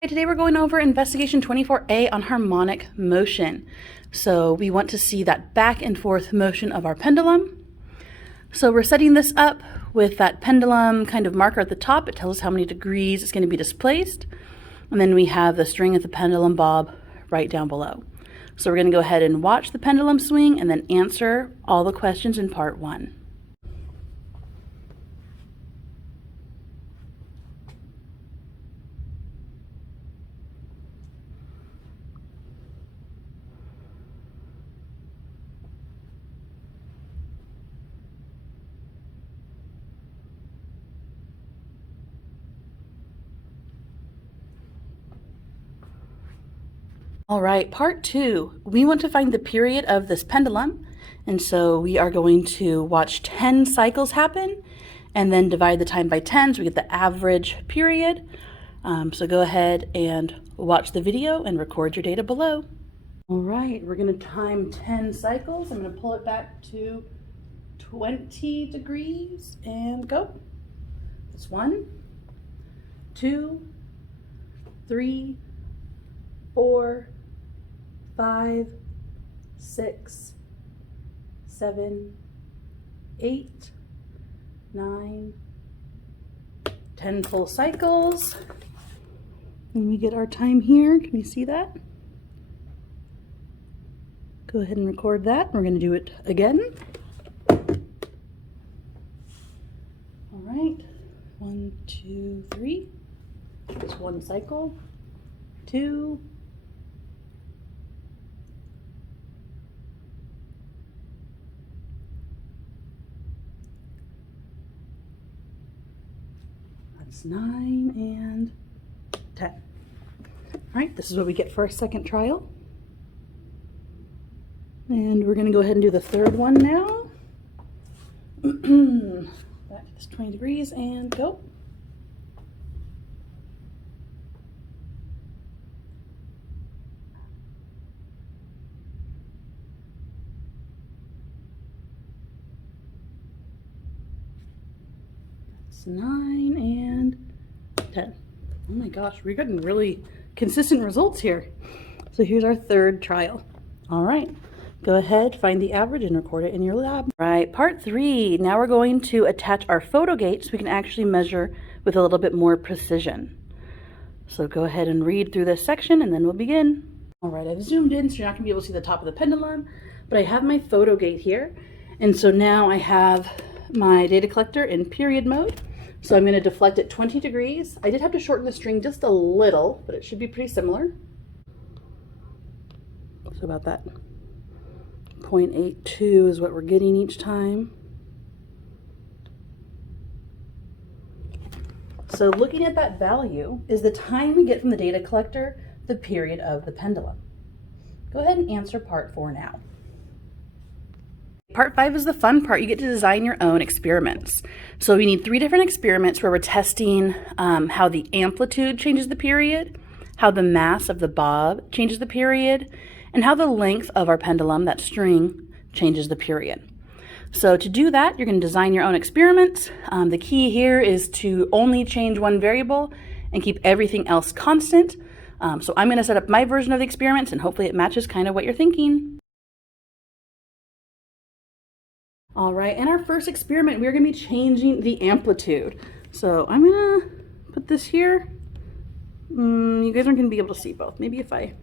Today we're going over investigation 24A on harmonic motion. So we want to see that back and forth motion of our pendulum. So we're setting this up with that pendulum kind of marker at the top. It tells us how many degrees it's going to be displaced. And then we have the string of the pendulum bob right down below. So we're going to go ahead and watch the pendulum swing and then answer all the questions in part 1. All right, part 2, we want to find the period of this pendulum. And so we are going to watch 10 cycles happen and then divide the time by 10 so we get the average period. So go ahead and watch the video and record your data below. All right, we're going to time 10 cycles. I'm going to pull it back to 20 degrees and go. It's 1, 2, 3, 4, 5, 6, 7, 8, 9, 10 full cycles. And we get our time here. Can you see that? Go ahead and record that. We're going to do it again. All right. 1, 2, 3. Just 1 cycle. 2. That's 9 and 10. All right, this is what we get for our second trial. And we're going to go ahead and do the third one now. Back to this 20 degrees and go. That's 9 and 10. Oh my gosh, we're getting really consistent results here. So here's our third trial. All right, go ahead, find the average and record it in your lab. All right, part 3. Now we're going to attach our photo gate so we can actually measure with a little bit more precision. So go ahead and read through this section and then we'll begin. All right, I've zoomed in so you're not gonna be able to see the top of the pendulum, but I have my photo gate here. And so now I have my data collector in period mode. So I'm going to deflect at 20 degrees. I did have to shorten the string just a little, but it should be pretty similar. So about that 0.82 is what we're getting each time. So looking at that value is the time we get from the data collector, the period of the pendulum. Go ahead and answer part 4 now. Part 5 is the fun part. You get to design your own experiments. So we need 3 different experiments where we're testing how the amplitude changes the period, how the mass of the bob changes the period, and how the length of our pendulum, that string, changes the period. So to do that, you're going to design your own experiments. The key here is to only change one variable and keep everything else constant. So I'm going to set up my version of the experiments and hopefully it matches kind of what you're thinking. All right, in our first experiment, we're gonna be changing the amplitude. So I'm gonna put this here. You guys aren't gonna be able to see both. Maybe if I,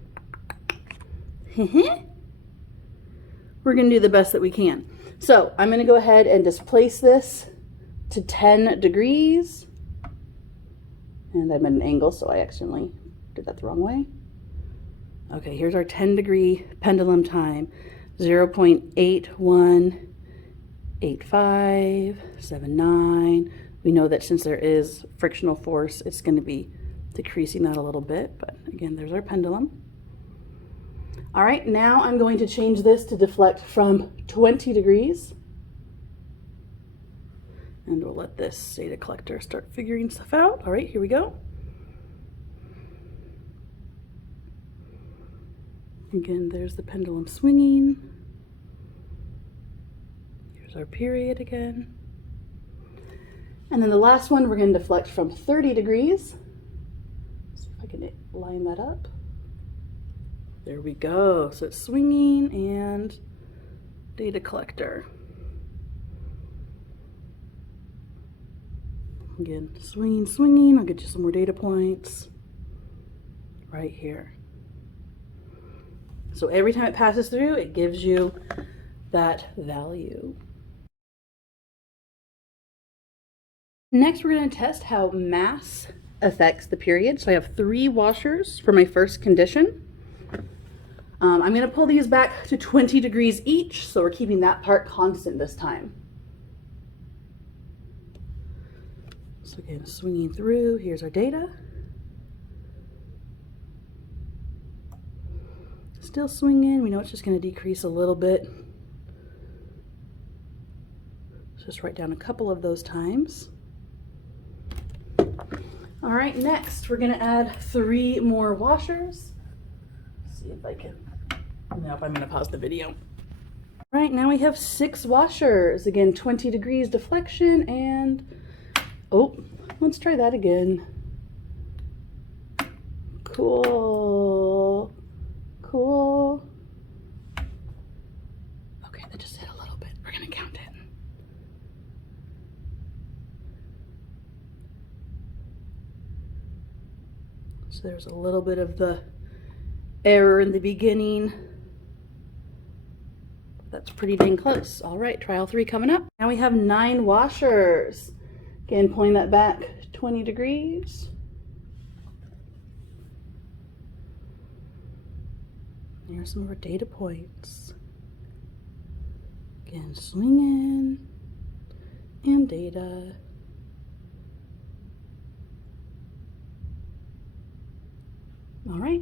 we're gonna do the best that we can. So I'm gonna go ahead and displace this to 10 degrees. And I'm at an angle, so I accidentally did that the wrong way. Okay, here's our 10 degree pendulum time, 0.81. 8579. We know that since there is frictional force, it's going to be decreasing that a little bit, but again, there's our pendulum. All right, now I'm going to change this to deflect from 20 degrees. And we'll let this data collector start figuring stuff out. All right, here we go. Again, there's the pendulum swinging. Our period again. And then the last one, we're going to deflect from 30 degrees. See if I I can line that up. There we go. So it's swinging and data collector. Again, swinging, swinging. I'll get you some more data points right here. So every time it passes through, it gives you that value. Next, we're going to test how mass affects the period. So I have 3 washers for my first condition. I'm going to pull these back to 20 degrees each, so we're keeping that part constant this time. So again, swinging through, here's our data. Still swinging, we know it's just going to decrease a little bit. So just write down a couple of those times. All right, next we're going to add 3 more washers. Let's see if I can, nope, I'm going to pause the video. All right, now we have 6 washers. Again, 20 degrees deflection and, oh, let's try that again. Cool. Cool. Okay, that just hit a little bit. We're gonna count it. So there's a little bit of the error in the beginning. That's pretty dang close. All right, trial 3 coming up. Now we have 9 washers. Again, pulling that back 20 degrees. Here's some more data points. Again, swinging and data. All right.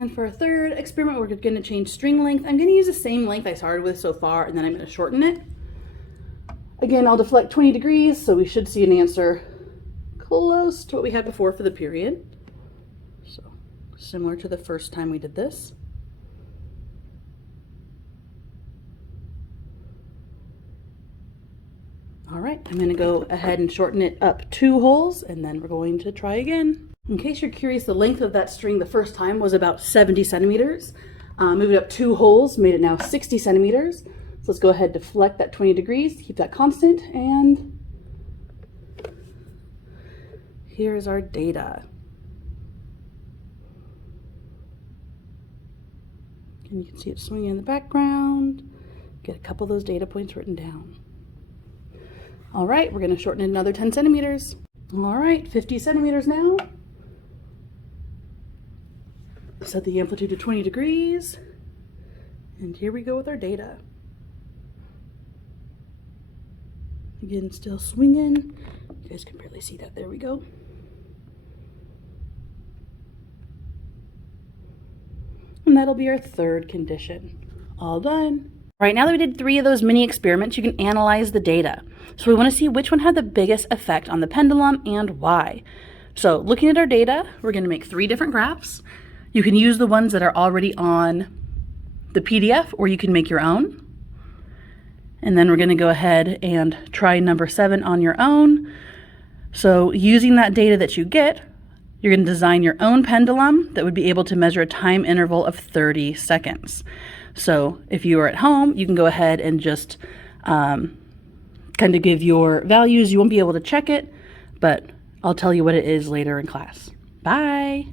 And for our third experiment, we're going to change string length. I'm going to use the same length I started with so far, and then I'm going to shorten it. Again, I'll deflect 20 degrees, so we should see an answer close to what we had before for the period. So similar to the first time we did this. All right, I'm going to go ahead and shorten it up 2 holes, and then we're going to try again. In case you're curious, the length of that string the first time was about 70 centimeters. Moved it up 2 holes, made it now 60 centimeters. So let's go ahead and deflect that 20 degrees, keep that constant, and here's our data. And you can see it swinging in the background. Get a couple of those data points written down. All right, we're going to shorten it another 10 centimeters. All right, 50 centimeters now. Set the amplitude to 20 degrees. And here we go with our data. Again, still swinging. You guys can barely see that. There we go. And that'll be our third condition. All done. Right now that we did 3 of those mini experiments, you can analyze the data. So we want to see which one had the biggest effect on the pendulum and why. So looking at our data, we're going to make 3 different graphs. You can use the ones that are already on the PDF, or you can make your own. And then we're going to go ahead and try number 7 on your own. So using that data that you get, you're going to design your own pendulum that would be able to measure a time interval of 30 seconds. So if you are at home, you can go ahead and just kind of give your values. You won't be able to check it, but I'll tell you what it is later in class. Bye.